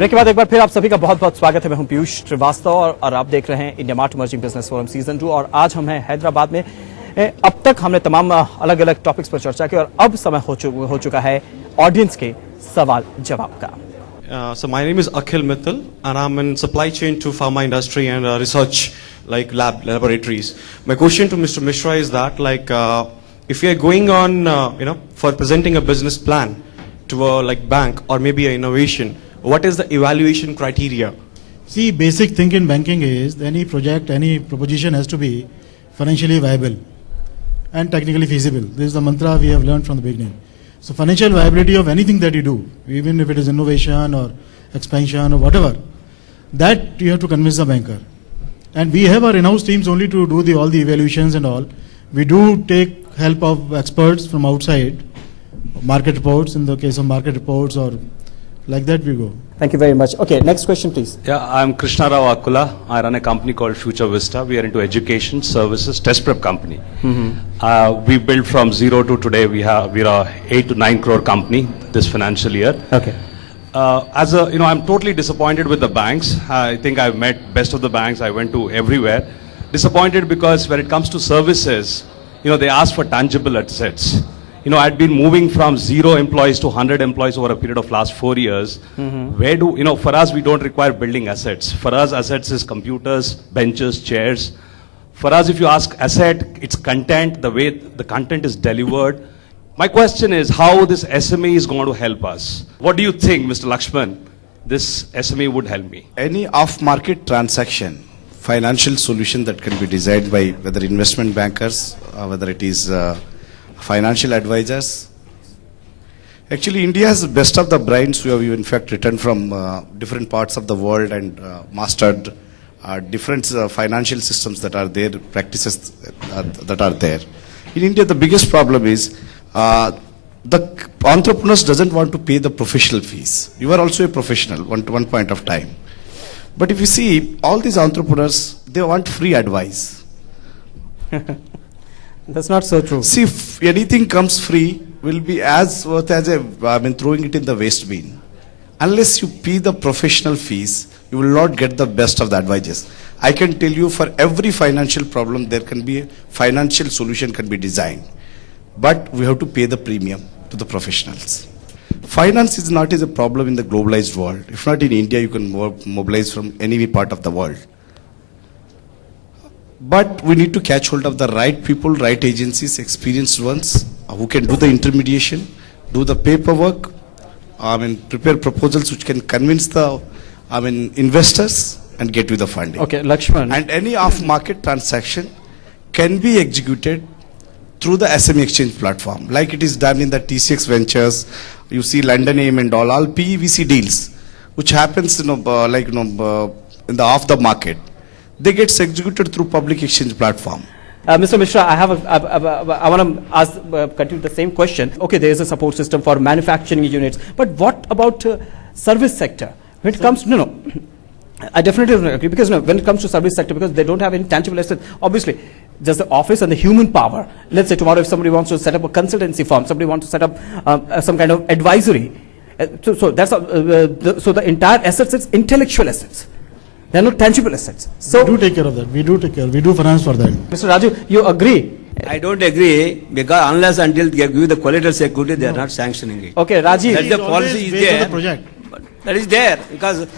Break के बाद एक बार फिर आप सभी का बहुत बहुत स्वागत है। मैं हूं पीयूष श्रीवास्तव और आप देख रहे हैं India mart emerging business forum season 2 और आज हम हैं हैदराबाद में। अब तक हमने तमाम अलग अलग टॉपिक्स पर चर्चा की और अब समय हो चुका है ऑडियंस के सवाल जवाब का। So my name is Akhil Mittal and I'm in supply chain to pharma industry and research like laboratories. My question to Mr. Mishra is that if we are going on for presenting a business plan to a bank or maybe an innovation, what is the evaluation criteria? See, basic thing in banking is any project, any proposition has to be financially viable and technically feasible. This is the mantra we have learned from the beginning. So financial viability of anything that you do, even if it is innovation or expansion or whatever, that you have to convince the banker. And we have our in-house teams only to do all the evaluations and all. We do take help of experts from outside, market reports in the case of market reports, or like that we go. Thank you very much. Okay, next question please. Yeah, I'm Krishna Rao Akula. I run a company called Future Vista. We are into education, services, test prep company. We built from zero to today. We're a 8 to 9 crore company this financial year. Okay. I'm totally disappointed with the banks. I think I've met best of the banks. I went to everywhere. Disappointed because when it comes to services, they ask for tangible assets. I'd been moving from 0 employees to 100 employees over a period of last 4 years. For us, we don't require building assets. For us, assets is computers, benches, chairs. For us, if you ask asset, it's content, the way the content is delivered. My question is how this SME is going to help us. What do you think, Mr. Laxman, this SME would help me? Any off-market transaction, financial solution that can be designed by whether investment bankers, whether it is financial advisors. Actually, India has the best of the brains who have in fact returned from different parts of the world and mastered different financial systems that are there, practices that are there. In India, the biggest problem is the entrepreneurs doesn't want to pay the professional fees. You are also a professional one point of time. But if you see, all these entrepreneurs, they want free advice. That's not so true. See, if anything comes free, will be as worth as throwing it in the waste bin. Unless you pay the professional fees, you will not get the best of the advices. I can tell you, for every financial problem, there can be a financial solution can be designed. But we have to pay the premium to the professionals. Finance is not a problem in the globalized world. If not in India, you can mobilize from any part of the world. But we need to catch hold of the right people, right agencies, experienced ones who can do the intermediation, do the paperwork, prepare proposals which can convince the investors and get you the funding. Okay, Laxman. And any off-market transaction can be executed through the SME exchange platform, like it is done in the TCX Ventures. You see London AIM and all PEVC deals, which happens in the off the market. They get executed through public exchange platform. Mr. Mishra, I want to continue the same question. Okay, there is a support system for manufacturing units, but what about service sector? When it comes, I definitely don't agree because when it comes to service sector, because they don't have any tangible assets, obviously, just the office and the human power. Let's say tomorrow if somebody wants to set up a consultancy firm, somebody wants to set up some kind of advisory. So the entire assets is intellectual assets. They are not tangible assets. So we do take care of that. We do take care. We do finance for that. Mr. Rajiv, you agree? I don't agree because unless until they give the collateral security, they are not sanctioning it. Okay, Rajiv. That the policy is there. The project. That is there because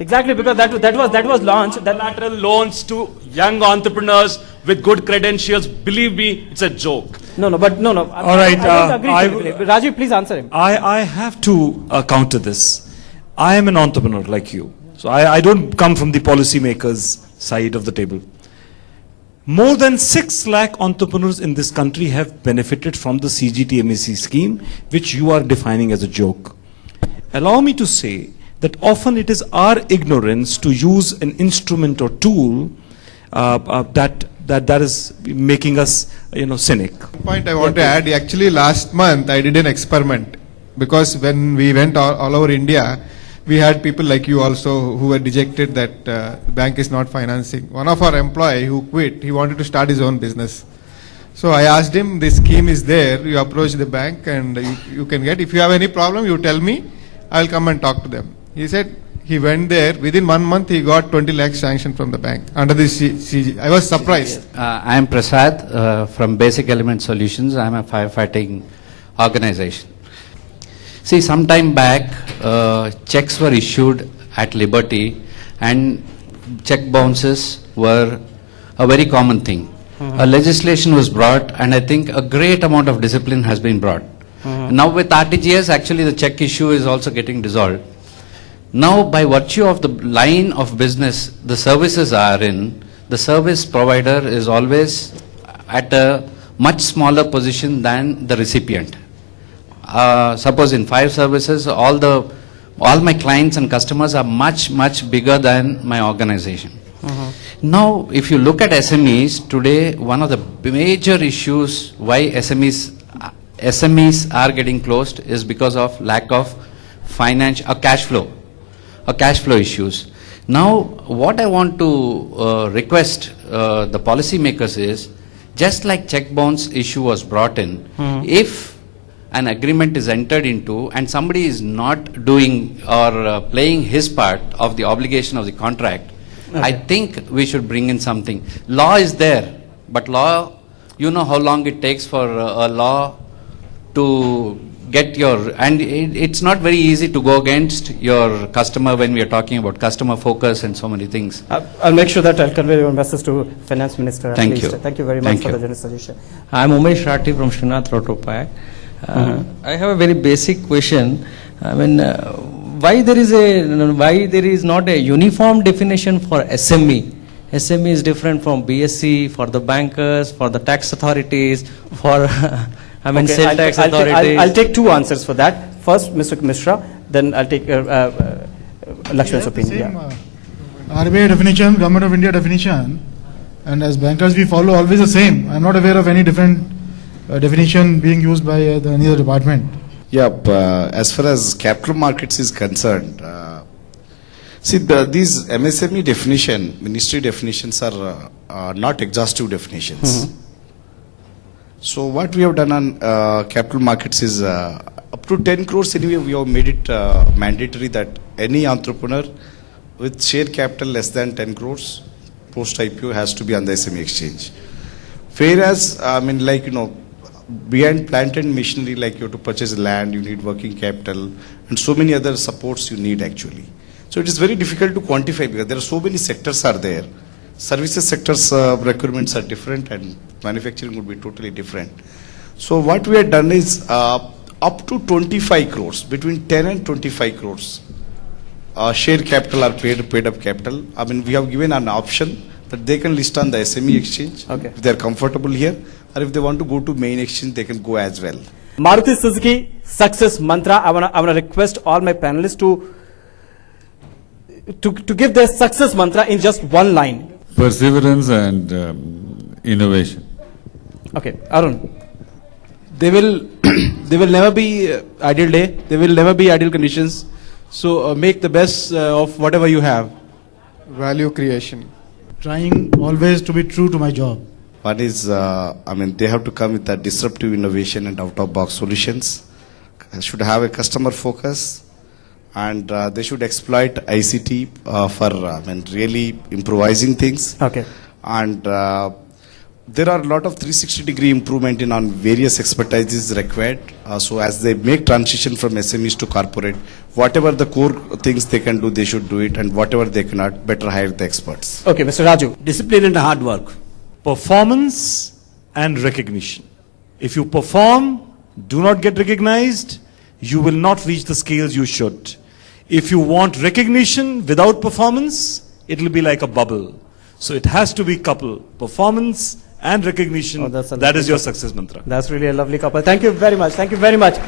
Exactly, because that was launched. That Bilateral loans to young entrepreneurs with good credentials. Believe me, it's a joke. No. All right. I don't agree. Rajiv, please answer him. I have to counter this. I am an entrepreneur like you. So I don't come from the policymakers' side of the table. More than 6 lakh entrepreneurs in this country have benefited from the CGTMSE scheme, which you are defining as a joke. Allow me to say that often it is our ignorance to use an instrument or tool that is making us, cynic. Point I want to add, actually last month I did an experiment because when we went all over India, we had people like you also who were dejected that the bank is not financing. One of our employee who quit, he wanted to start his own business. So I asked him, this scheme is there, you approach the bank and you can get. If you have any problem, you tell me, I will come and talk to them. He said he went there, within 1 month he got 20 lakhs sanction from the bank under this CG. I was surprised. I am Prasad from Basic Element Solutions. I am a firefighting organization. See, some time back, checks were issued at Liberty and check bounces were a very common thing. A legislation was brought and I think a great amount of discipline has been brought. Now with RTGS, actually the check issue is also getting dissolved. Now by virtue of the line of business the services are in, the service provider is always at a much smaller position than the recipient. Suppose in 5 services, all my clients and customers are much bigger than my organization. Now, if you look at SMEs today, one of the major issues why SMEs are getting closed is because of lack of cash flow issues. Now, what I want to request the policymakers is, just like check bounce issue was brought in, if an agreement is entered into and somebody is not doing or playing his part of the obligation of the contract, I think we should bring in something. Law is there, but law, you know how long it takes for a law to get and it's not very easy to go against your customer when we are talking about customer focus and so many things. I'll make sure that I'll convey your message to Finance Minister. Thank you. Thank you very much for the generous suggestion. I'm Umesh Rathi from Srinath Rotopak. I have a very basic question. I mean, why there is not a uniform definition for SME? SME is different from BSE, for the bankers, for the tax authorities, for sale tax authorities. I'll take 2 answers for that. First, Mr. Mishra, then I'll take Laxman's opinion. RBI definition, Government of India definition, and as bankers we follow always the same. I'm not aware of any different definition being used by any other department. Yeah, as far as capital markets is concerned, see these MSME definition, ministry definitions are not exhaustive definitions. So what we have done on capital markets is up to 10 crores anyway we have made it mandatory that any entrepreneur with share capital less than 10 crores post IPO has to be on the SME exchange. Whereas, behind plant and machinery, like you have to purchase land, you need working capital, and so many other supports you need actually. So it is very difficult to quantify because there are so many sectors are there. Services sectors requirements are different and manufacturing would be totally different. So what we have done is up to 25 crores, between 10 and 25 crores, share capital or paid up capital. We have given an option that they can list on the SME exchange if they are comfortable here. Or if they want to go to main exchange, they can go as well. Maruti Suzuki success mantra. I wanna request all my panelists to give their success mantra in just 1 line. Perseverance and innovation. Okay, Arun. There will never be ideal day. There will never be ideal conditions. So make the best of whatever you have. Value creation. Trying always to be true to my job. One is, they have to come with a disruptive innovation and out-of-box solutions. Should have a customer focus, and they should exploit ICT for really improvising things. Okay. And there are a lot of 360-degree improvement on various expertises required. So as they make transition from SMEs to corporate, whatever the core things they can do, they should do it, and whatever they cannot, better hire the experts. Okay, Mr. Raju. Discipline and hard work. Performance and recognition. If you perform, do not get recognized, you will not reach the scales you should. If you want recognition without performance, it will be like a bubble. So it has to be couple, performance and recognition. That is your success mantra. That's really a lovely couple. Thank you very much. Thank you very much.